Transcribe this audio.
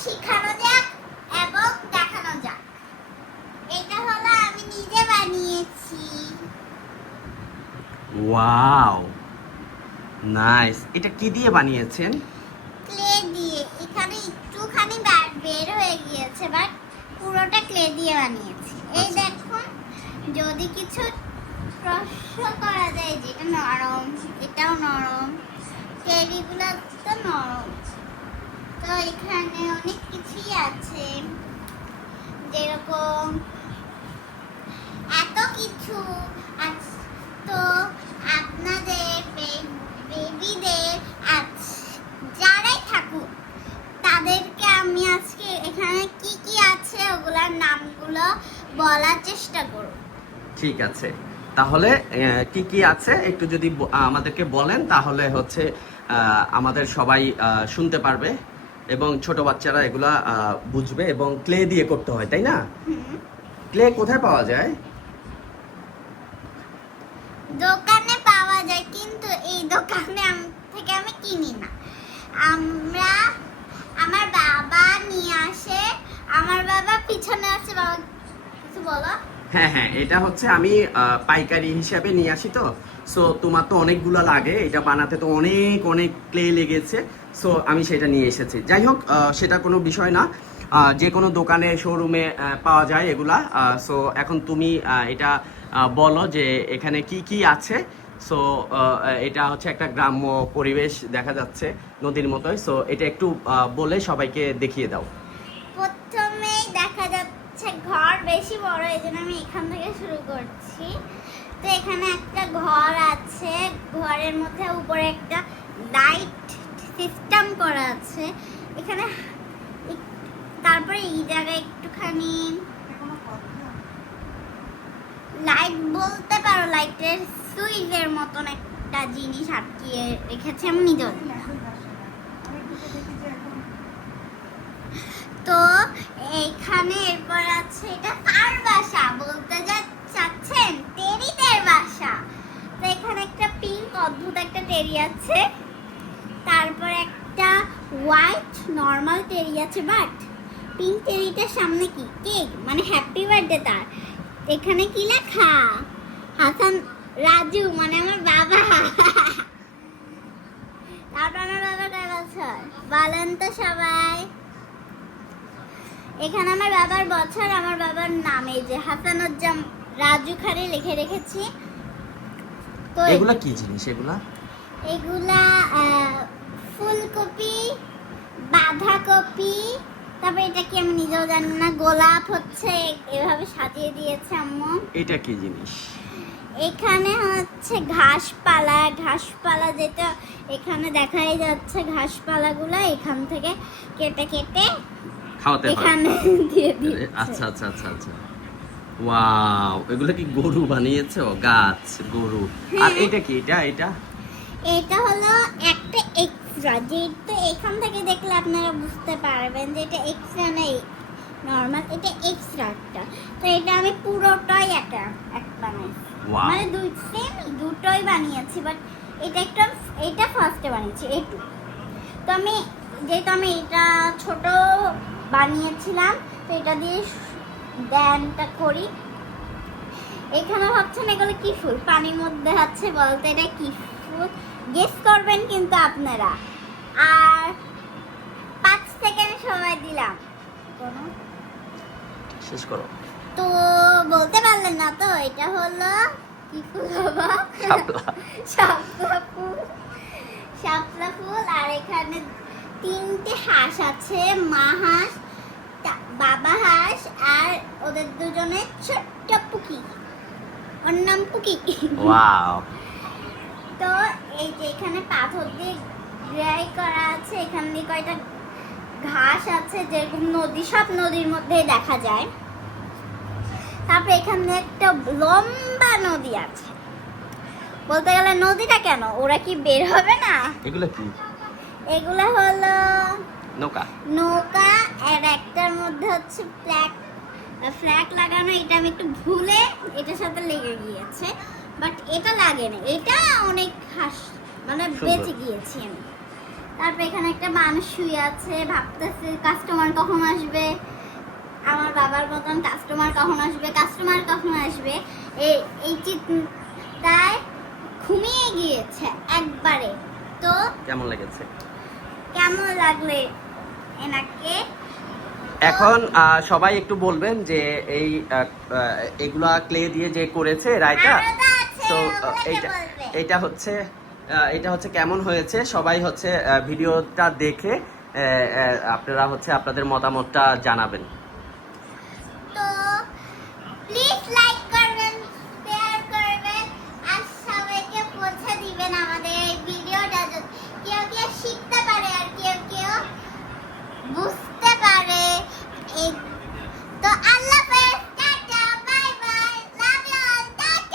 শেখানো যাক এবং দেখানো যাক। এটা হলো আমি নিজে বানিয়েছি। Wow nice. এটা কি দিয়ে বানিয়েছেন? ক্লে দিয়ে। এখানে একটুখানি বের হয়ে গিয়েছে বাট পুরোটা ক্লে দিয়ে বানিয়েছি। এই আচ্ছা। দেখুন যদি কিছু প্রশ্ন করা যায় যেটা নরম এটাও নরম টেরিগুলো তো নরম। তো এখানে অনেক কিছুই আছে। যেরকম এত কিছু তো আপনাদের বেবিদের যারাই থাকুক, তাদেরকে আমি আজকে এখানে কি কি আছে ওগুলার নামগুলো বলার চেষ্টা করব। ঠিক আছে। তাহলে কি কি আছে একটু যদি আমাদেরকে বলেন, তাহলে হচ্ছে আমাদের সবাই শুনতে পারবে। এবং ছোট বাচ্চারা এগুলা বুঝবে এবং ক্লে দিয়ে করতে হয় তাই না? ক্লে কোথায় পাওয়া যায়? দোকানে পাওয়া যায় কিন্তু এই দোকানে থেকে আমি কিনি না। আমরা আমার বাবা নিয়ে আসে আমার বাবা পিছনে আছে বাবা কিছু বলো? হ্যাঁ হ্যাঁ এটা হচ্ছে আমি পাইকারি হিসাবে নিয়ে আসি তো। সো তোমার তো অনেকগুলো লাগে এটা বানাতে তো অনেক অনেক ক্লে লেগেছে। সো আমি সেটা নিয়ে এসেছি। যাই হোক সেটা কোনো বিষয় না। যে কোনো দোকানে শোরুমে পাওয়া যায় এগুলা। সো এখন তুমি এটা বলো যে এখানে কি কি আছে। সো এটা হচ্ছে একটা গ্রাম্য পরিবেশ দেখা যাচ্ছে নদীর মতোই। সো এটা একটু বলে সবাইকে দেখিয়ে দাও। প্রথমেই দেখা যাচ্ছে ঘর বেশি বড়, এই জন্য আমি এখান থেকে শুরু করছি। তো এখানে একটা ঘর আছে। ঘরের মধ্যে উপরে একটা লাইট করা আছে। এখানে তারপরে এই জায়গায় একটুখানি লাইট বলতে পারো লাইটের সুইচের মতন একটা জিনিস আটকিয়ে রেখেছে, আমি নিজেও তো এইখানে এরপর আছে এটা কার বাসা, বলতে যা চাচ্ছেন টেরিদের বাসা। তো এখানে একটা পিঙ্ক অদ্ভুত একটা টেরি আছে। হোয়াইট নর্মাল টেরি আছে বাট পিঙ্ক টেরিটার সামনে কি? কেক মানে হ্যাপি বার্থডে তার। এখানে কি লেখা? হাসান রাজু মানে আমার বাবা। তারপর আমার বাবা বছর। বলেন তো সবাই। এখানে আমার বাবার বছর আমার বাবার নামে যে হাসানুজ্জাম রাজু খানে লিখে রেখেছি। তো এগুলা কি জিনিস এগুলা? এগুলা ফুলকপি বাঁধাকপি তারপরে এটা কি আমি নিজেও জানি না গোলাপ হচ্ছে এভাবে সাজিয়ে দিয়েছে আম্মু। এটা কি জিনিস? এখানে হচ্ছে ঘাসপালা ঘাসপালা যেটা এখানে দেখাই যাচ্ছে ঘাসপালাগুলো এখান থেকে কেটে কেটে খাওয়াতে এখানে দিয়ে দিচ্ছে। আচ্ছা আচ্ছা আচ্ছা আচ্ছা। ওয়াও এগুলো কি গরু বানিয়েছো? গাছ গরু। আর হ্যাঁ। এটা কি? এটা এটা? এটা হলো একটা এক্সট্রা যেটা এখান থেকে দেখলে আপনারা বুঝতে পারবেন যে এটা এক্সট্রা নেই নর্মাল এটা এক্সট্রা একটা। তো এটা আমি পুরোটাই একটা এক বানাইছি. মানে দুই সেম দুটোই বানিয়েছি বাট এটা একটা এটা ফার্স্টে বানিয়েছি এইটু তো আমি যেহেতু আমি এটা ছোট বানিয়েছিলাম তো এটা দিয়ে দেনটা করি। এখানে ভাবছেন এগুলো কি ফুল? পানির মধ্যে আছে বলতে এটা কি ফুল? গেস করবেন কিন্তু আপনারা। আর পাঁচ সেকেন্ড সময় দিলাম। শেষ করো। তো বলতে পারলেন না তো এটা হলো কি ফুল বাবা? শাপলা। শাপলা ফুল। শাপলা ফুল আর এখানে তিনটে হাঁস আছে মা হাঁস বাবা হাঁস আর ওদের দুজনের ছোট্ট পুকি। ওর নাম পুকি। ওয়াও। তো এই যে এখানে পাথর দিয়ে গ্রাই করা আছে এখান দিয়ে কয়টা ঘাস আছে যেরকম নদী সব নদীর মধ্যেই দেখা যায়। তারপরে এখানে একটা লম্বা নদী আছে। বলতে গেলে নদীটা কেন? ওরা কি বের হবে না? এগুলো কি? এগুলো হলো নৌকা। নৌকা আর একটার মধ্যে হচ্ছে ফ্ল্যাগ। ফ্ল্যাগ লাগানো এটা আমি একটু ভুলে এটার সাথে লেগে গিয়েছে। বাট এটা লাগে না। এটা অনেক হাস মানে বেঁচে গিয়েছি আমি। তারপর এখানে একটা মানুষ শুয়ে আছে ভাবতেছে কাস্টমার কখন আসবে? আমার বাবার মতন কাস্টমার কখন আসবে? কাস্টমার কখন আসবে? এই এই চিন্তায় ঘুমিয়ে গিয়েছে একবারে। তো কেমন লেগেছে? কেমন লাগলে এনাকে? এখন সবাই একটু বলবেন যে এই এগুলা ক্লে দিয়ে যে করেছে রায়টা তো এইটা এটা হচ্ছে এটা হচ্ছে কেমন হয়েছে? সবাই হচ্ছে ভিডিওটা দেখে আপনারা হচ্ছে আপনাদের মতামতটা জানাবেন।